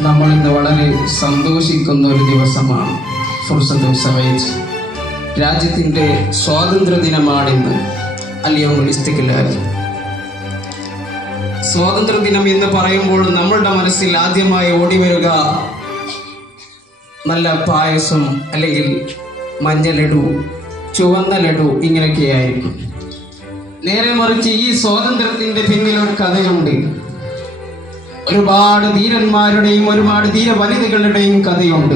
നമ്മൾ ഇന്ന് വളരെ സന്തോഷിക്കുന്ന ഒരു ദിവസമാണ്. ഫുർസത്ത് സവൈജ് രാജ്യത്തിന്റെ സ്വാതന്ത്ര്യ ദിനമാണിന്ന് അലിയോമുൽ ഇസ്തിഖലാൽ സ്വാതന്ത്ര്യ ദിനം എന്ന് പറയുമ്പോൾ നമ്മളുടെ മനസ്സിൽ ആദ്യമായി ഓടി വരിക നല്ല പായസം അല്ലെങ്കിൽ മഞ്ഞ ലഡു ചുവന്ന ലഡു ഇങ്ങനെയൊക്കെയായിരിക്കും. നേരെ മറിച്ച് ഈ സ്വാതന്ത്ര്യത്തിന്റെ പിന്നിലൊരു കഥയുണ്ട്. ഒരുപാട് ധീരന്മാരുടെയും ഒരുപാട് ധീര വനിതകളുടെയും കഥയുണ്ട്.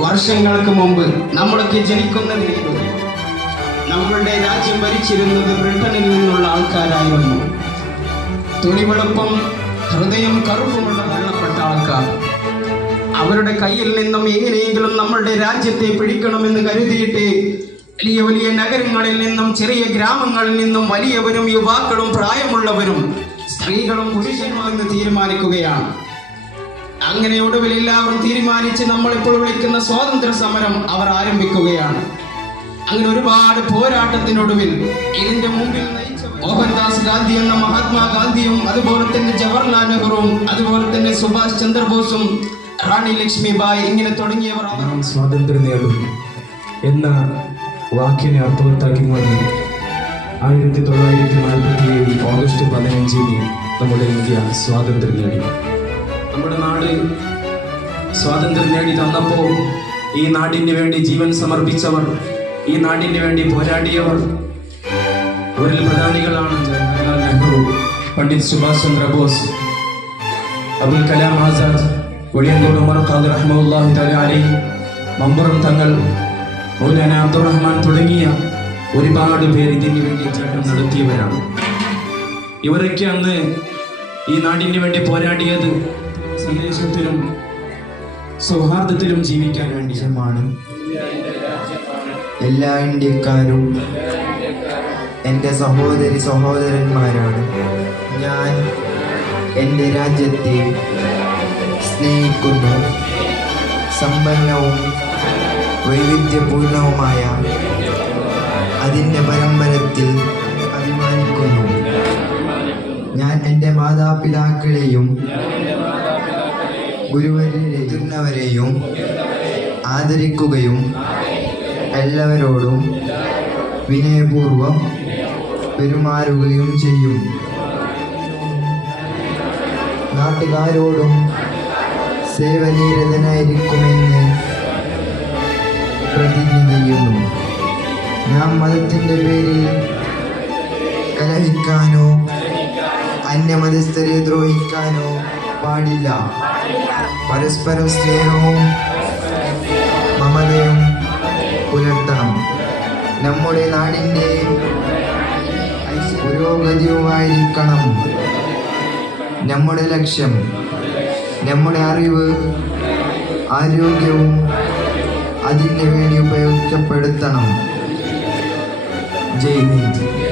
വർഷങ്ങൾക്ക് മുമ്പ് നമ്മളൊക്കെ ജനിക്കുന്നതിന് മുമ്പ് നമ്മളുടെ രാജ്യം ഭരിച്ചിരുന്നത് ബ്രിട്ടനിൽ നിന്നുള്ള ആൾക്കാരായിരുന്നു. തുണിവെളുപ്പം ഹൃദയം കറുപ്പുമുള്ള വെള്ളപ്പെട്ട ആൾക്കാർ. അവരുടെ കയ്യിൽ നിന്നും എങ്ങനെയെങ്കിലും നമ്മളുടെ രാജ്യത്തെ പിടിക്കണമെന്ന് കരുതിയിട്ട് വലിയ വലിയ നഗരങ്ങളിൽ നിന്നും ചെറിയ ഗ്രാമങ്ങളിൽ നിന്നും വലിയവരും യുവാക്കളും പ്രായമുള്ളവരും സ്ത്രീകളും പുരുഷന്മാരെന്ന് തീരുമാനിക്കുകയാണ്. അങ്ങനെ ഒടുവിൽ എല്ലാവരും തീരുമാനിച്ച് നമ്മളിപ്പോൾ വിളിക്കുന്ന സ്വാതന്ത്ര്യ സമരം അവർ ആരംഭിക്കുകയാണ്. അങ്ങനെ ഒരുപാട് പോരാട്ടത്തിനൊടുവിൽ ഇതിന്റെ മുമ്പിൽ മോഹൻദാസ് ഗാന്ധി എന്ന മഹാത്മാഗാന്ധിയും അതുപോലെ തന്നെ ജവഹർലാൽ നെഹ്റുവും അതുപോലെ തന്നെ സുഭാഷ് ചന്ദ്രബോസും റാണി ലക്ഷ്മിബായ് ഇങ്ങനെ തുടങ്ങിയവർ സ്വാതന്ത്ര്യം നേടും എന്ന വാക്കിനെ അർത്ഥവത്താക്കി മാറി. ആയിരത്തി തൊള്ളായിരത്തി നാൽപ്പത്തി ഏഴ് ഓഗസ്റ്റ് പതിനഞ്ചിന് നമ്മുടെ ഇന്ത്യ സ്വാതന്ത്ര്യം നേടി. നമ്മുടെ നാട് സ്വാതന്ത്ര്യം നേടി തന്നപ്പോൾ ഈ നാടിന് വേണ്ടി ജീവൻ സമർപ്പിച്ചവർ ഈ നാടിന് വേണ്ടി പോരാടിയവർ അവരിൽ പ്രധാനികളാണ് ജവഹർലാൽ നെഹ്റു പണ്ഡിറ്റ് സുഭാഷ് ചന്ദ്ര ബോസ് അബുൽ കലാം ആസാദ് കൊഴിയങ്കോട് ഉമർ ഖാദർ റഹ്മുല്ലാഹി തആല അലൈഹി മമ്പുറം തങ്ങൾ മൗലാന അബ്ദുറഹ്മാൻ തുടങ്ങിയ ഒരുപാട് പേർ ഇതിനു വേണ്ടി ചേട്ടൻ നടത്തിയവരാണ്. ഇവരൊക്കെ അന്ന് ഈ നാടിന് വേണ്ടി പോരാടിയത് സന്ദേശത്തിലും സൗഹാർദ്ദത്തിലും ജീവിക്കാൻ വേണ്ടി. രാജ്യമാണ്. എല്ലാ ഇന്ത്യക്കാരും എന്റെ സഹോദരി സഹോദരന്മാരാണ്. ഞാൻ എന്റെ രാജ്യത്തെ സ്നേഹിക്കുന്നു സമ്പന്നവും വൈവിധ്യപൂർണവുമായ അതിന്റെ പരമ്പരത്തിൽ അഭിമാനിക്കുന്നു. ഞാൻ എന്റെ മാതാപിതാക്കളെയും ഗുരുവരെയും ആദരിക്കുകയും എല്ലാവരോടും വിനയപൂർവം പെരുമാറുകയും ചെയ്യും. നാട്ടുകാരോടും സേവനീരതനായിരിക്കുമെന്ന് പ്രതിജ്ഞ ചെയ്യുന്നു ഞാൻ മതത്തിന്റെ പേരിൽ കലഹിക്കാനോ അന്യമതസ്ഥരെ ദ്രോഹിക്കാനോ പാടില്ല. പരസ്പരം സ്നേഹവും മമതയും പുലർത്തണം. നമ്മുടെ നാടിന്റെ പുരോഗതിയുമായിരിക്കണം. നമ്മുടെ ലക്ഷ്യം നമ്മുടെ അറിവ് ആരോഗ്യവും അതിന് വേണ്ടി ഉപയോഗിക്കപ്പെടുത്തണം. ജയ് Hind.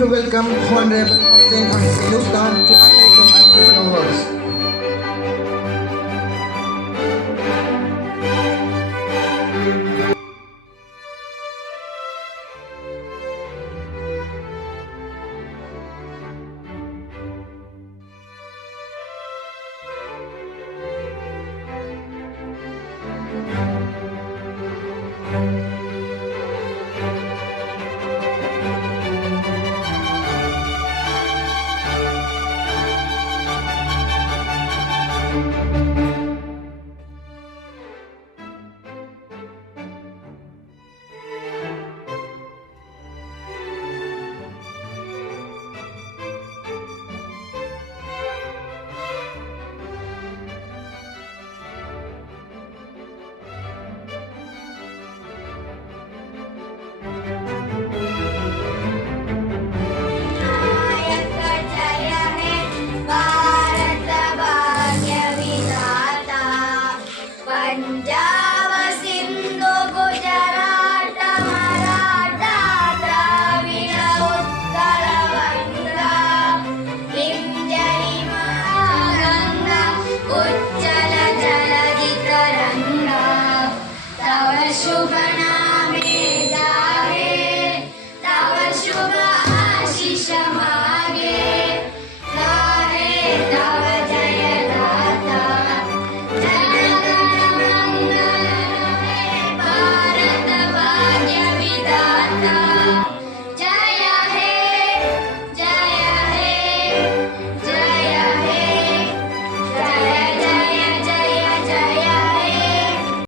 to welcome Honorable Hussein Ahmed Sultan to undertake the awards.